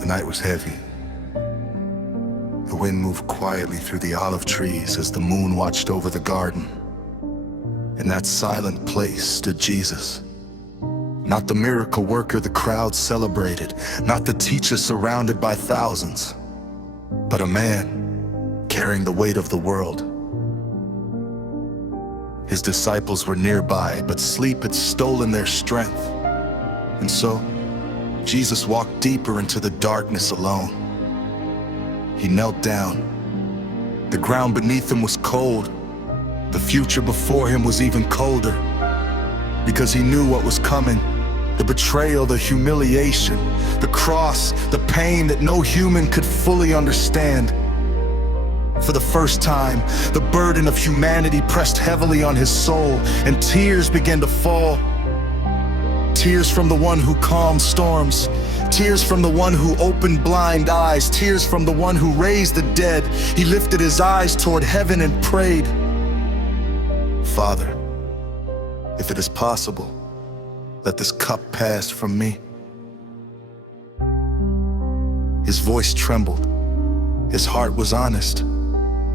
The night was heavy. The wind moved quietly through the olive trees as the moon watched over the garden. In that silent place stood Jesus. Not the miracle worker the crowd celebrated, not the teacher surrounded by thousands, but a man carrying the weight of the world. His disciples were nearby, but sleep had stolen their strength. And so, Jesus walked deeper into the darkness alone. He knelt down. The ground beneath him was cold. The future before him was even colder. Because he knew what was coming. The betrayal, the humiliation, the cross, the pain that no human could fully understand. For the first time, the burden of humanity pressed heavily on his soul, and tears began to fall. Tears from the one who calmed storms, tears from the one who opened blind eyes, tears from the one who raised the dead. He lifted his eyes toward heaven and prayed, "Father, if it is possible, let this cup pass from me." His voice trembled. His heart was honest.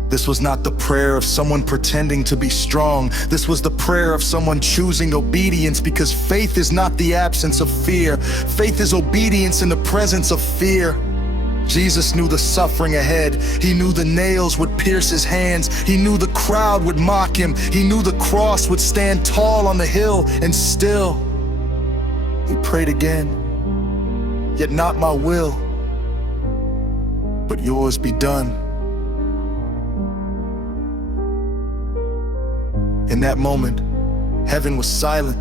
This was not the prayer of someone pretending to be strong. This was the prayer of someone choosing obedience, because faith is not the absence of fear. Faith is obedience in the presence of fear. Jesus knew the suffering ahead. He knew the nails would pierce his hands. He knew the crowd would mock him. He knew the cross would stand tall on the hill, and still, he prayed again. "Yet not my will, but yours be done." In that moment, heaven was silent.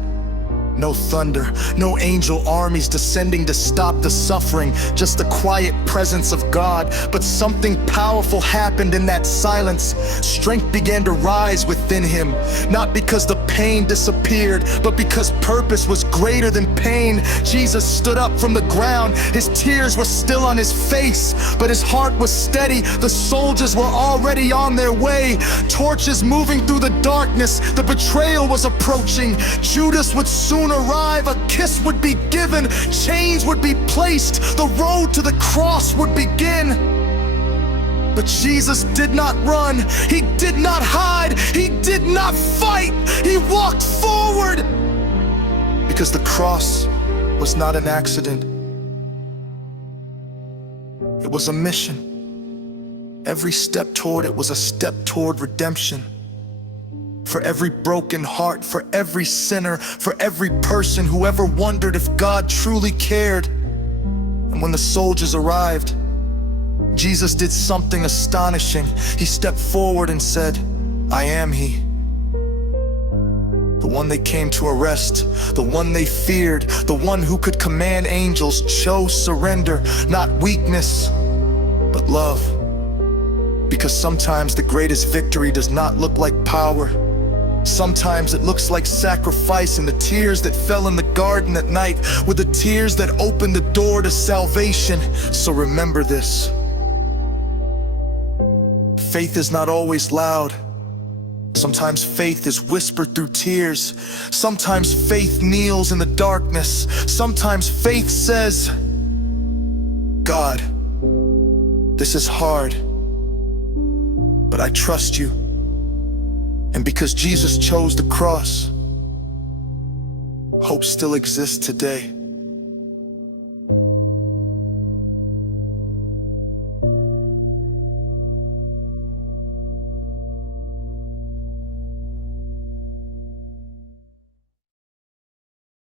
No thunder, no angel armies descending to stop the suffering, just the quiet presence of God. But something powerful happened in that silence. Strength began to rise within him, not because the pain disappeared, but because purpose was greater than pain. Jesus stood up from the ground. His tears were still on his face, but his heart was steady. The soldiers were already on their way, torches moving through the darkness. The betrayal was approaching. Judas would soon arrive. A kiss would be given, chains would be placed, the road to the cross would begin. But Jesus did not run, he did not hide, he did not fight, he walked forward. Because the cross was not an accident. It was a mission. Every step toward it was a step toward redemption. For every broken heart, for every sinner, for every person who ever wondered if God truly cared. And when the soldiers arrived, Jesus did something astonishing. He stepped forward and said, "I am he." The one they came to arrest, the one they feared, the one who could command angels, chose surrender, not weakness, but love. Because sometimes the greatest victory does not look like power. Sometimes it looks like sacrifice, and the tears that fell in the garden at night were the tears that opened the door to salvation. So remember this. Faith is not always loud. Sometimes faith is whispered through tears. Sometimes faith kneels in the darkness. Sometimes faith says, "God, this is hard, but I trust you." And because Jesus chose the cross, hope still exists today.